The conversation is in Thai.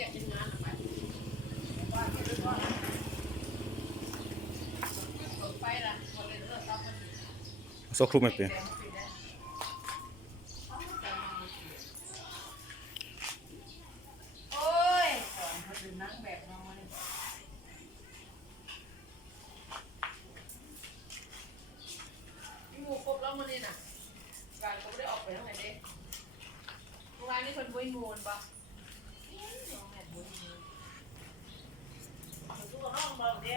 รียกเป็นงานอะไรไปละคนเลยเลิกต้องมัน โซคลุมไม่เป็นโอ้ยสอนเขาดูนั่งแบบน้อยพี่หมูครบแล้วมันนี่น่ะการเขาไม่ได้ออกไปทั้งไหนเด้เมื่อวานนี้คนบุยมูนปะน้องแม่บุยมูนคนสู้กับน้องบอกเด้